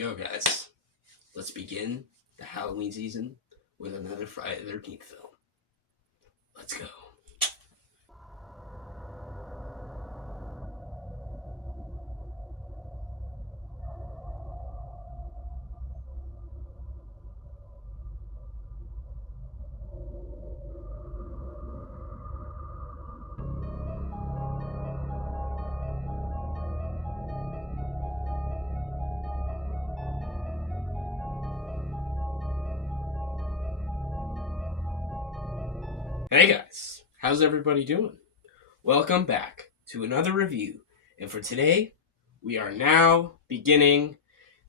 go, guys. Let's begin the Halloween season with another Friday the 13th film. Let's go. Hey guys, how's everybody doing? Welcome back to another review. And for today, we are now beginning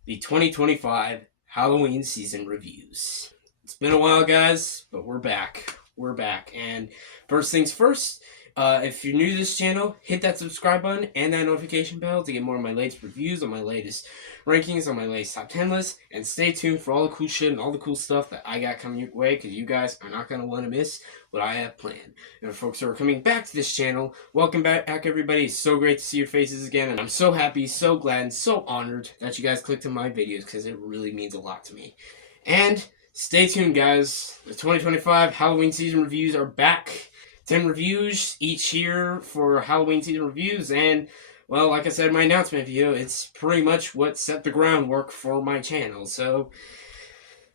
the 2025 Halloween season reviews. It's been a while, guys, but we're back. We're back. And first things first, if you're new to this channel, hit that subscribe button and that notification bell to get more of my latest reviews on my latest rankings, on my latest top 10 list. And stay tuned for all the cool shit and all the cool stuff that I got coming your way, because you guys are not going to want to miss what I have planned. And for folks who are coming back to this channel, welcome back everybody. It's so great to see your faces again, and I'm so happy, so glad, and so honored that you guys clicked on my videos, because it really means a lot to me. And stay tuned, guys. The 2025 Halloween season reviews are back. 10 reviews each year for Halloween season reviews, and well, like I said in my announcement video, it's pretty much what set the groundwork for my channel. So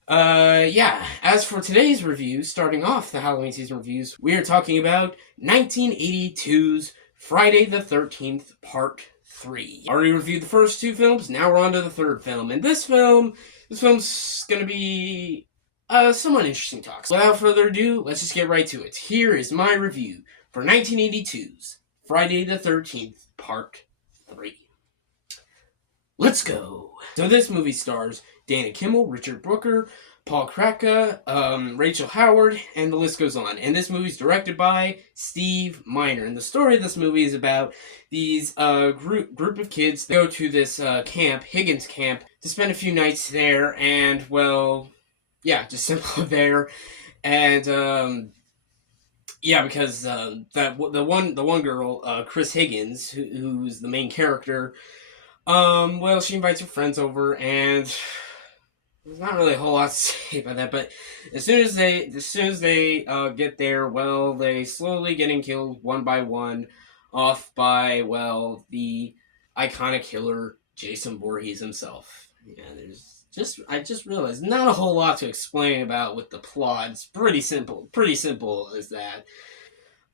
yeah, as for today's reviews, starting off the Halloween season reviews, we are talking about 1982's Friday the 13th Part 3. Already reviewed the first two films, now we're on to the third film. And this film's gonna be somewhat interesting talks. Without further ado, let's just get right to it. Here is my review for 1982's Friday the 13th Part 3. Let's go! So this movie stars Dana Kimmel, Richard Brooker, Paul Kratka, Rachel Howard, and the list goes on. And this movie's directed by Steve Miner. And the story of this movie is about these group of kids that go to this camp, Higgins Camp, to spend a few nights there. And, well, yeah, just simply there. And, yeah, because the one girl, Chris Higgins, who's the main character, well, she invites her friends over, and there's not really a whole lot to say about that, but as soon as they get there, well, they slowly getting killed one by one, off by, well, the iconic killer, Jason Voorhees himself. Yeah, I just realized not a whole lot to explain about with the plot. It's pretty simple as that.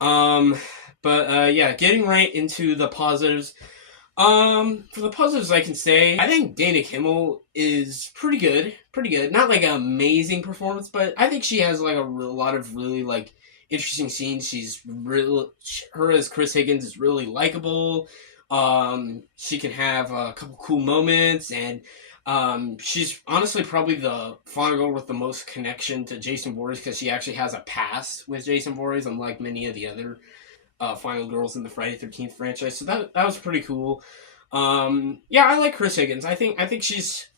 But yeah, getting right into the positives. For the positives, I can say I think Dana Kimmel is pretty good. Not like an amazing performance, but I think she has like a lot of really like interesting scenes. Her as Chris Higgins is really likable. She can have a couple cool moments, and she's honestly probably the final girl with the most connection to Jason Voorhees, because she actually has a past with Jason Voorhees, unlike many of the other final girls in the Friday the 13th franchise. So that was pretty cool. Yeah, I like Chris Higgins. I think she's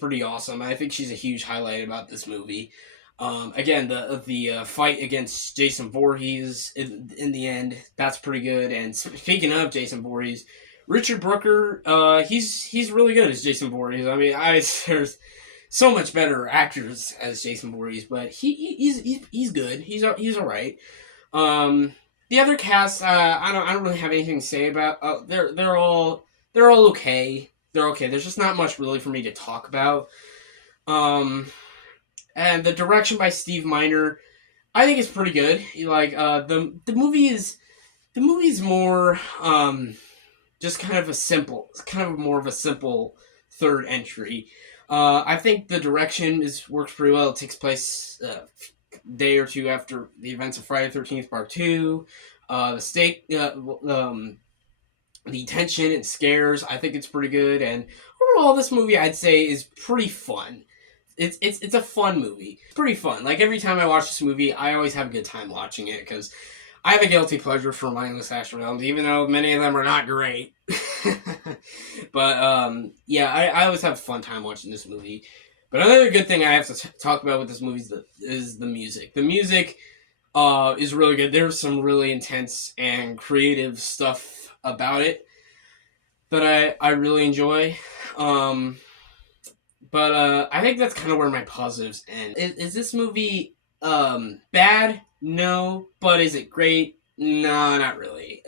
pretty awesome. I think she's a huge highlight about this movie. Again, the fight against Jason Voorhees in the end, that's pretty good. And speaking of Jason Voorhees, Richard Brooker, he's really good as Jason Voorhees. I mean, there's so much better actors as Jason Voorhees, but he's good. He's all right. The other cast, I don't really have anything to say about. They're all okay. They're okay. There's just not much really for me to talk about. And the direction by Steve Miner, I think is pretty good. Like the movie is more just kind of more of a simple third entry. I think the direction works pretty well. It takes place day or two after the events of Friday the 13th Part 2. The tension and scares, I think it's pretty good. And overall, this movie, I'd say, is pretty fun. It's a fun movie. It's pretty fun. Like, every time I watch this movie, I always have a good time watching it, because I have a guilty pleasure for mindless slasher films, even though many of them are not great. But, yeah, I always have a fun time watching this movie. But another good thing I have to talk about with this movie is the music. The music is really good. There's some really intense and creative stuff about it that I really enjoy. But I think that's kind of where my positives end. Is this movie bad? No. But is it great? No, not really.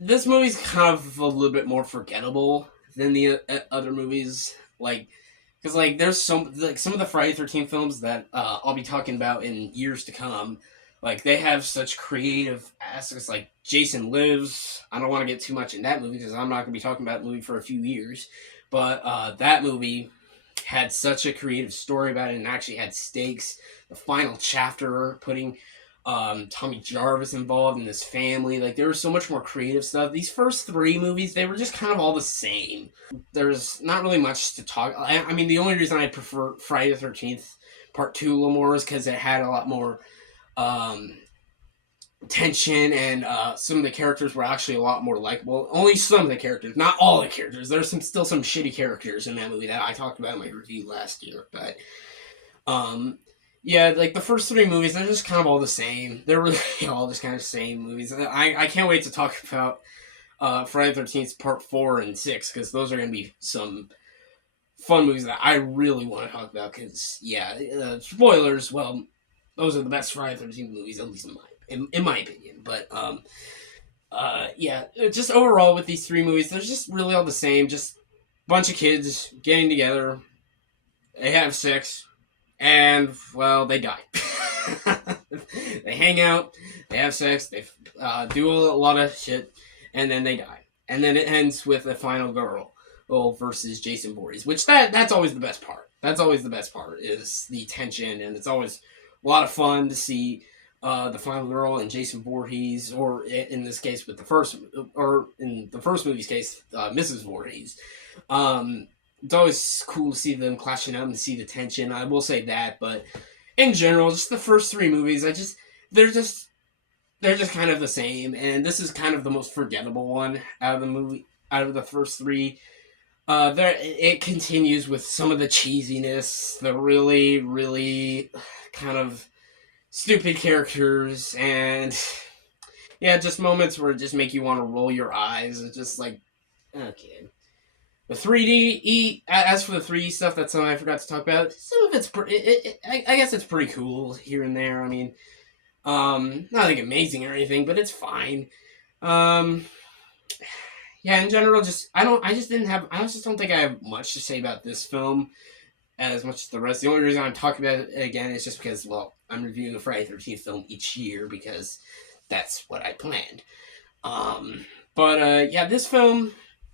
This movie's kind of a little bit more forgettable than the other movies. Like, because like there's some of the Friday 13 films that I'll be talking about in years to come. Like they have such creative aspects. Like Jason Lives. I don't want to get too much in that movie because I'm not going to be talking about the movie for a few years. But that movie had such a creative story about it and actually had stakes. The final chapter putting Tommy Jarvis involved in this family. Like there was so much more creative stuff. These first three movies, they were just kind of all the same. There's not really much to talk. I mean, the only reason I prefer Friday the 13th Part 2 a little more is because it had a lot more tension and some of the characters were actually a lot more likable. Only some of the characters, not all the characters. There's still some shitty characters in that movie that I talked about in my review last year, but yeah, like the first three movies, they're just kind of all the same. They're really all just kind of the same movies. I can't wait to talk about Friday the 13th Part 4 and 6, because those are going to be some fun movies that I really want to talk about, because, yeah, spoilers, well, those are the best Friday the 13th movies, at least in my opinion. But, yeah, just overall with these three movies, they're just really all the same. Just a bunch of kids getting together, they have sex, and, well, they die. They hang out, they have sex, they do a lot of shit, and then they die. And then it ends with a final girl versus Jason Voorhees, which that's always the best part. That's always the best part, is the tension, and it's always a lot of fun to see the final girl and Jason Voorhees, or in this case in the first movie's case, Mrs. Voorhees. It's always cool to see them clashing out and see the tension. I will say that, but in general, just the first three movies, they're just kind of the same, and this is kind of the most forgettable one out of the first three. It continues with some of the cheesiness, the really, really kind of stupid characters, and yeah, just moments where it just make you want to roll your eyes. It's just like, okay. The 3D, as for the 3D stuff, that's something I forgot to talk about. Some of it's I guess it's pretty cool here and there. I mean, not like amazing or anything, but it's fine. Yeah, in general, I just don't think I have much to say about this film as much as the rest. The only reason I'm talking about it again is just because, well, I'm reviewing a Friday the 13th film each year because that's what I planned. But yeah, this film,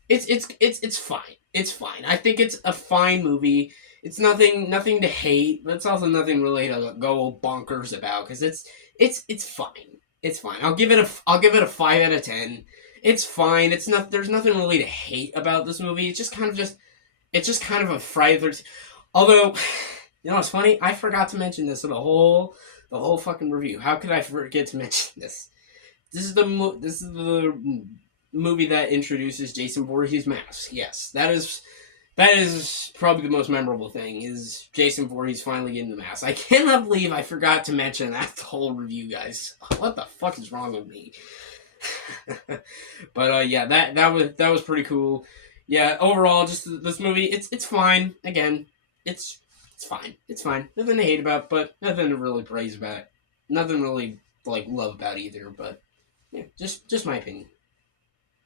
it's fine. It's fine. I think it's a fine movie. It's nothing to hate, but it's also nothing really to go bonkers about, because it's fine. It's fine. I'll give it a 5 out of 10. It's fine. There's nothing really to hate about this movie. It's just kind of a Friday the 13th. Although, you know what's funny? I forgot to mention this in the whole fucking review. How could I forget to mention this? This is the movie that introduces Jason Voorhees' mask. Yes, that is probably the most memorable thing, is Jason Voorhees finally getting the mask. I cannot believe I forgot to mention that the whole review, guys. What the fuck is wrong with me? But yeah, that was pretty cool. Yeah, overall, just this movie, it's fine. Again, it's fine. It's fine. Nothing to hate about, but nothing to really praise about. Nothing really like love about either. But yeah, just my opinion.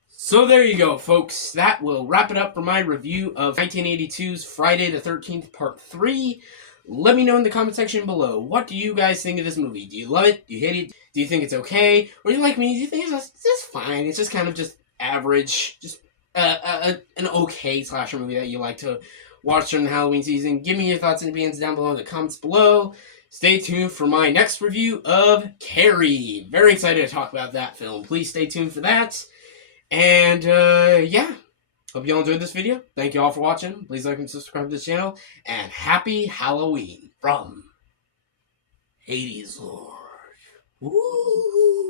So there you go, folks. That will wrap it up for my review of 1982's Friday the 13th Part 3. Let me know in the comment section below. What do you guys think of this movie? Do you love it? Do you hate it? Do you think it's okay? Or do you like me? Do you think it's just fine? It's just kind of just average. Just an okay slasher movie that you like to watch during the Halloween season. Give me your thoughts and opinions down below in the comments below. Stay tuned for my next review of Carrie. Very excited to talk about that film. Please stay tuned for that. And, yeah. Hope you all enjoyed this video. Thank you all for watching. Please like and subscribe to the channel. And happy Halloween from Hades Lord. Woo!